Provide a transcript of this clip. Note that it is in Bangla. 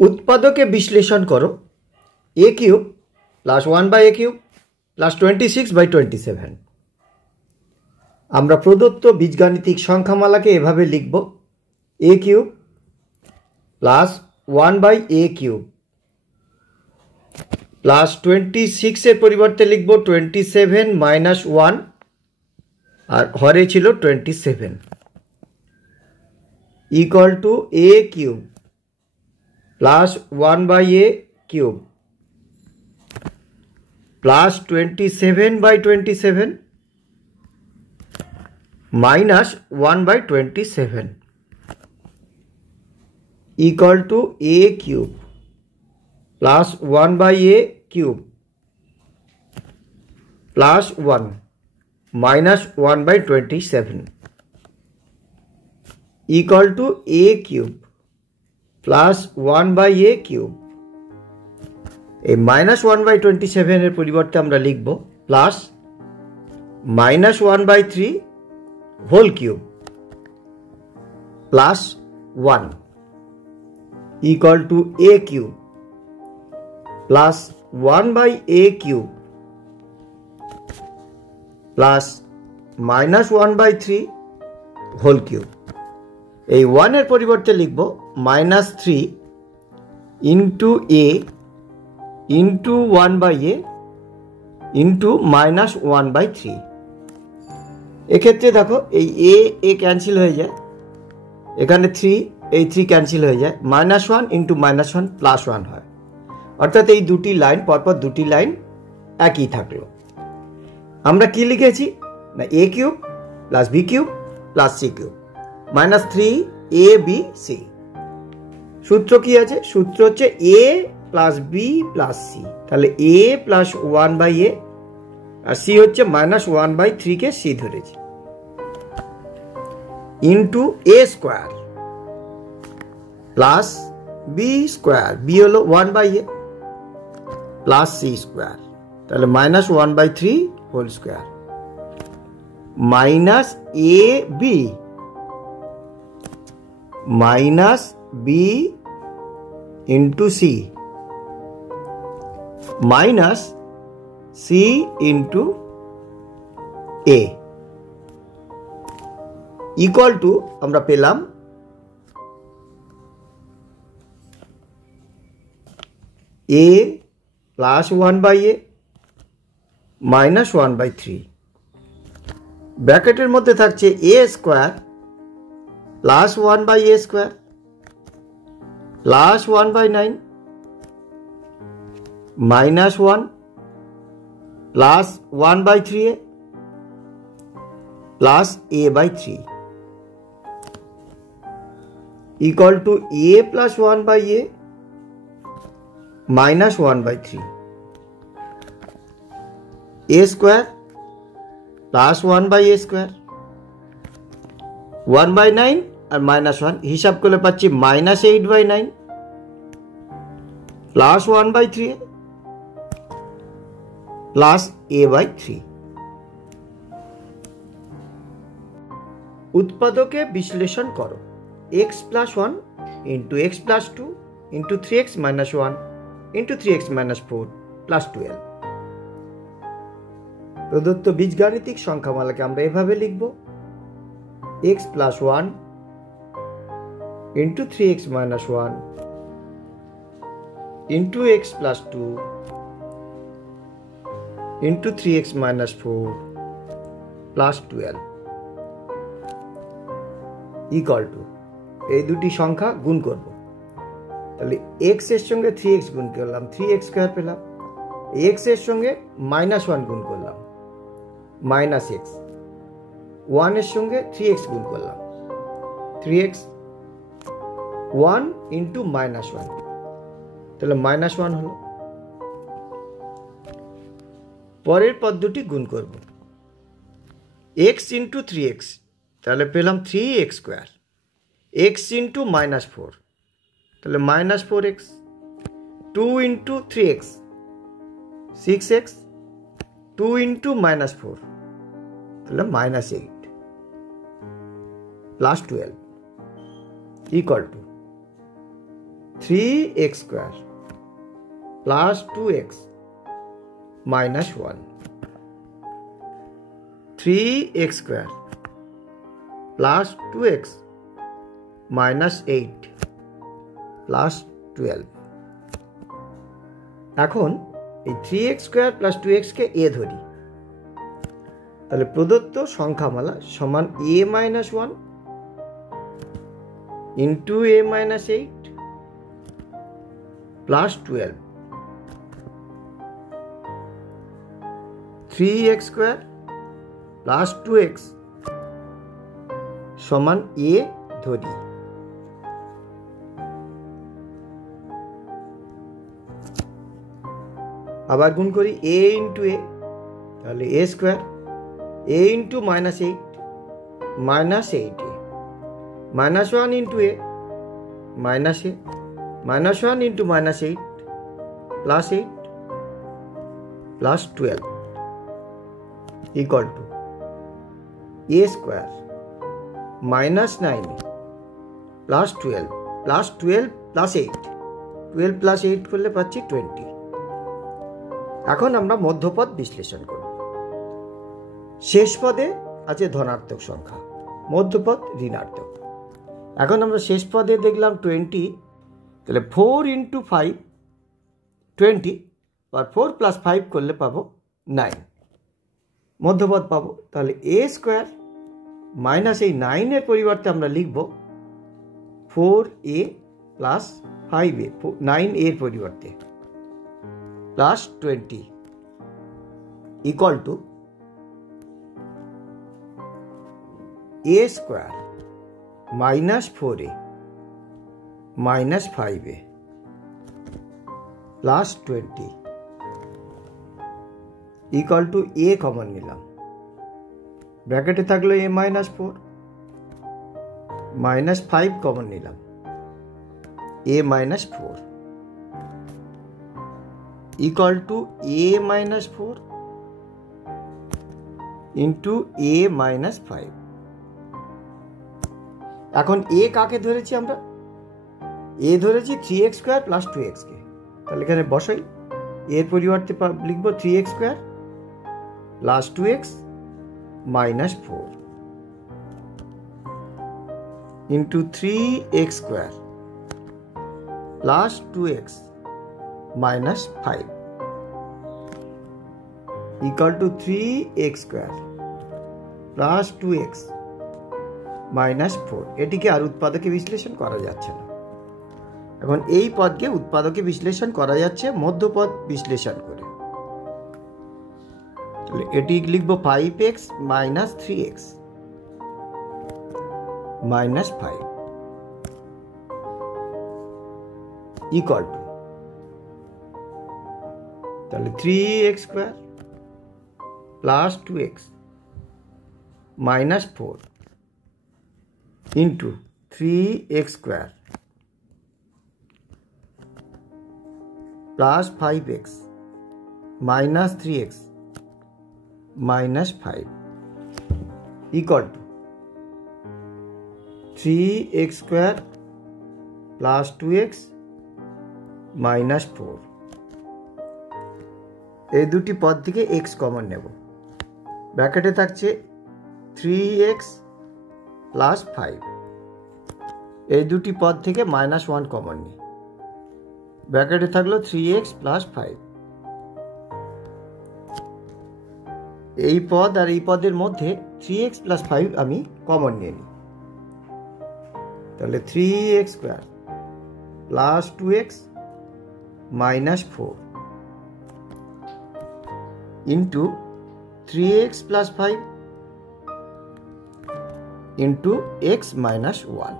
उत्पादके विश्लेषण करो ए क्यूब प्लस 1/a³ प्लस 26/27। আমরা প্রদত্ত বীজগাণিতিক সংখ্যামালাকে এভাবে লিখব a³ প্লাস 1/a³ প্লাস 26 এর পরিবর্তে লিখব 27 মাইনাস 1 আর হরে ছিল 27 equal to a³ plus 1/a³ plus 27/27 minus 1/27 equal to a³ plus 1/a³ plus 1 minus 1/27 equal to a³ plus 1/a³ এই माइनस 1/27 এর পরিবর্তে আমরা লিখব plus minus 1/3 whole cube plus 1 equal to a³ plus 1/a³ plus minus 1/3 whole cube এই 1 এর পরিবর্তে লিখব minus 3 into a into 1/a into minus 1/3 এক্ষেত্রে দেখো এই a ক্যান্সেল হয়ে যায় এখানে 3 এই 3 ক্যান্সেল হয়ে যায় -1 * -1 +1 হয় অর্থাৎ এই দুটি লাইন পরপর দুটি লাইন একই থাকলো আমরা কি লিখেছি না a³ + b³ + c³ -3ab c সূত্র কি আছে সূত্র হচ্ছে a + b + c তাহলে a + 1/a আর c হচ্ছে -1/3 কে c ধরেছি into a square plus b square b হলো 1/a প্লাস c স্কয়ার তাহলে -1/3 whole square minus ab minus b into c minus c into a equal to আমরা পেলাম a plus 1/a minus 1/3 ব্র্যাকেটের মধ্যে থাকছে a square plus 1/a square plus 1/9 minus 1 plus 1/3a plus a/3 equal to a plus 1/a minus 1/3 a square plus 1/a square 1/9 और -1 हिसाब करले पाচ্ছি -8/9 प्लस 1/3 प्लस a/3 उत्पादके विश्लेषण करो x + 1 into x + 2 into 3x - 1 into 3x - 4 plus 12 प्रदत्त बीजगाणितिक संख्यामालाके আমরা এভাবে লিখব x + 1 into 3x - 1 into x + 2 into 3x - 4 plus 12 equal to এই দুটি সংখ্যা গুণ করব তাহলে x এর সঙ্গে 3x গুণ করলাম 3x স্কয়ার পেলাম x এর সঙ্গে -1 গুণ করলাম -x 1 এর সঙ্গে 3x গুণ করলাম 3x 1 * -1 তাহলে -1 হলো পরের পদ্ধতি গুণ করব x * 3x তাহলে পেলাম 3x স্কয়ার x * -4 তাহলে -4x 2 * 3x 6x 2 * -4 তাহলে -8 plus 12 equal to 3x square plus 2x minus 1. 3x square plus 2x minus 8 plus 12. এখন এই 3x square plus 2x K a ধরি, তাহলে প্রদত্ত সংখ্যামালা সমান a minus 1 into a minus 8 plus 12. 3x square plus 2x সমান a ধরি। আবার গুণ করি a into a, তাহলে a square, a into minus 8 minus 8a, minus 1 into a minus a, minus 1 into minus 8 plus 8 plus 12 equal to a square minus 9 plus 12 plus 12 plus 8, 12 plus 8 করলে পাচ্ছি 20। এখন আমরা মধ্যপদ বিশ্লেষণ করব। শেষ পদে আছে ধনাত্মক সংখ্যা, মধ্যপদ ঋণাত্মক। এখন আমরা শেষ পদে দেখলাম 20, তাহলে 4 into 5 20, আর 4 plus 5 করলে পাবো 9, মধ্যপদ পাবো। তাহলে a স্কোয়ার মাইনাস এই 9 এর পরিবর্তে আমরা লিখব 4a প্লাস 5a, 9a এর পরিবর্তে plus 20 equal to a square minus 4a minus 5a plus 20 equal to a common নিলাম, ব্র্যাকেটে থাকলো a মাইনাস 4 মাইনাস 5 কমন নিলাম, a minus 4 equal to a minus 4 into a minus 5। এখন a কাকে ধরেছি আমরা? a ধরেছি 3x স্কোয়ার প্লাস 2x কে, তাহলে এখানে বসাই, এর পরিবর্তে লিখব 3x square plus 2x minus 4 into 3x square plus 2x minus 5 equal to 3x square plus 2x minus 4। এটিকে আর উৎপাদকে বিশ্লেষণ করা যাচ্ছে না। এখন এই পদকে উৎপাদকে বিশ্লেষণ করা যাচ্ছে মধ্যপদ বিশ্লেষণ করে। তাহলে এটি লিখব 5x minus 3x minus 5 equal to, তাহলে 3x square plus 2x minus 4 into 3x square plus 5x minus 3x minus 5 equal to 3x square plus 2x minus 4। এই দুটি পদ থেকে x কমন নেব, ব্র্যাকেটে থাকছে 3x প্লাস 5, এই দুটি পদ থেকে মাইনাস 1 কমন নিই, ব্র্যাকেটে থাকলো 3x প্লাস 5। এই পদ আর এই পদের মধ্যে 3x প্লাস 5 আমি কমন নিয়ে নিই, তাহলে 3x square plus 2x minus 4 into 3x plus 5 into x minus 1।